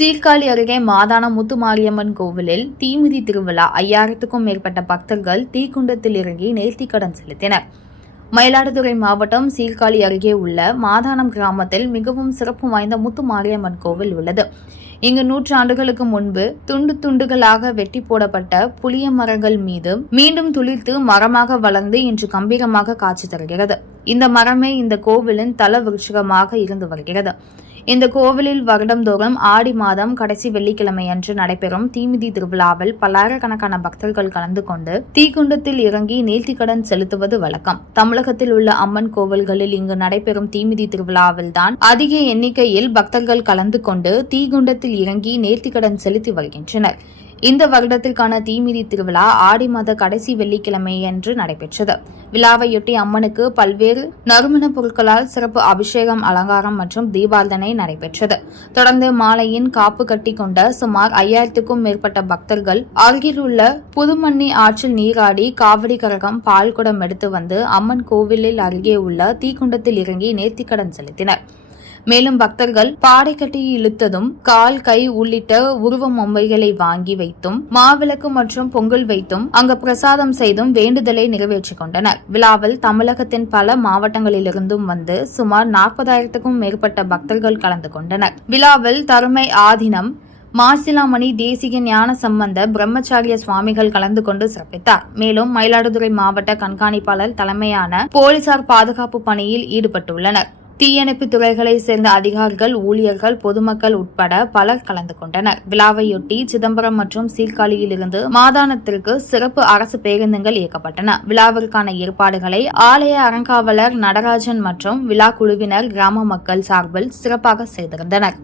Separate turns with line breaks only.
சீர்காழி அருகே மாதான முத்துமாரியம்மன் கோவிலில் தீமிதி திருவிழா. ஐயாயிரத்துக்கும் மேற்பட்ட பக்தர்கள் தீக்குண்டத்தில் இறங்கி நேர்த்திக்கடன் செலுத்தினர். மயிலாடுதுறை மாவட்டம் சீர்காழி அருகே உள்ள மாதானம் கிராமத்தில் மிகவும் சிறப்பு வாய்ந்த முத்துமாரியம்மன் கோவில் உள்ளது. இங்கு நூற்றாண்டுகளுக்கு முன்பு துண்டு துண்டுகளாக வெட்டி போடப்பட்ட புளிய மரங்கள் மீது மீண்டும் துளிர்த்து மரமாக வளர்ந்து இன்று கம்பீரமாக காட்சி தருகிறது. இந்த மரமே இந்த கோவிலின் தல விருட்சகமாக இருந்து வருகிறது. இந்த கோவிலில் வருடந்தோறும் ஆடி மாதம் கடைசி வெள்ளிக்கிழமை அன்று நடைபெறும் தீமிதி திருவிழாவில் பல்லாயிரக்கணக்கான பக்தர்கள் கலந்து கொண்டு தீக்குண்டத்தில் இறங்கி நேர்த்திக்கடன் செலுத்துவது வழக்கம். தமிழகத்தில் உள்ள அம்மன் கோவில்களில் இங்கு நடைபெறும் தீமிதி திருவிழாவில் தான் அதிக எண்ணிக்கையில் பக்தர்கள் கலந்து கொண்டு தீக்குண்டத்தில் இறங்கி நேர்த்திக்கடன் செலுத்தி வருகின்றனர். இந்த வருடத்திற்கான தீமிதி திருவிழா ஆடி மாத கடைசி வெள்ளிக்கிழமையன்று நடைபெற்றது. விழாவையொட்டி அம்மனுக்கு பல்வேறு நறுமணப் பொருட்களால் சிறப்பு அபிஷேகம் அலங்காரம் மற்றும் தீபார்த்தனை நடைபெற்றது. தொடர்ந்து மாலையின் காப்பு கட்டி கொண்ட சுமார் ஐயாயிரத்துக்கும் மேற்பட்ட பக்தர்கள் அருகிலுள்ள புதுமண்ணி ஆற்றில் நீராடி காவடி கரகம் பால்குடம் எடுத்து வந்து அம்மன் கோவிலில் அருகே உள்ள தீக்குண்டத்தில் இறங்கி நேர்த்திக்கடன் செலுத்தினர். மேலும் பக்தர்கள் பாடை கட்டி இழுத்ததும் கால் கை உள்ளிட்ட உருவ பொம்மைகளை வாங்கி வைத்தும் மாவிளக்கு மற்றும் பொங்கல் வைத்தும் அங்கு பிரசாதம் செய்தும் வேண்டுதலை நிறைவேற்றிக் கொண்டனர். விழாவில் தமிழகத்தின் பல மாவட்டங்களிலிருந்தும் வந்து சுமார் நாற்பதாயிரத்துக்கும் மேற்பட்ட பக்தர்கள் கலந்து கொண்டனர். விழாவில் தருமை ஆதீனம் மாசிலாமணி தேசிய ஞான சம்பந்த பிரம்மச்சாரிய சுவாமிகள் கலந்து கொண்டு சிறப்பித்தார். மேலும் மயிலாடுதுறை மாவட்ட கண்காணிப்பாளர் தலைமையான போலீசார் பாதுகாப்பு பணியில் ஈடுபட்டுள்ளனர். தீயணைப்பு துறைகளை சேர்ந்த அதிகாரிகள் ஊழியர்கள் பொதுமக்கள் உட்பட பலர் கலந்து கொண்டனர். விழாவையொட்டி சிதம்பரம் மற்றும் சீர்காழியிலிருந்து மாதானத்திற்கு சிறப்பு அரசு பேருந்துகள் இயக்கப்பட்டன. விழாவிற்கான ஏற்பாடுகளை ஆலய அறங்காவலர் நடராஜன் மற்றும் விழா குழுவினர் கிராம மக்கள் சார்பில் சிறப்பாக செய்திருந்தனர்.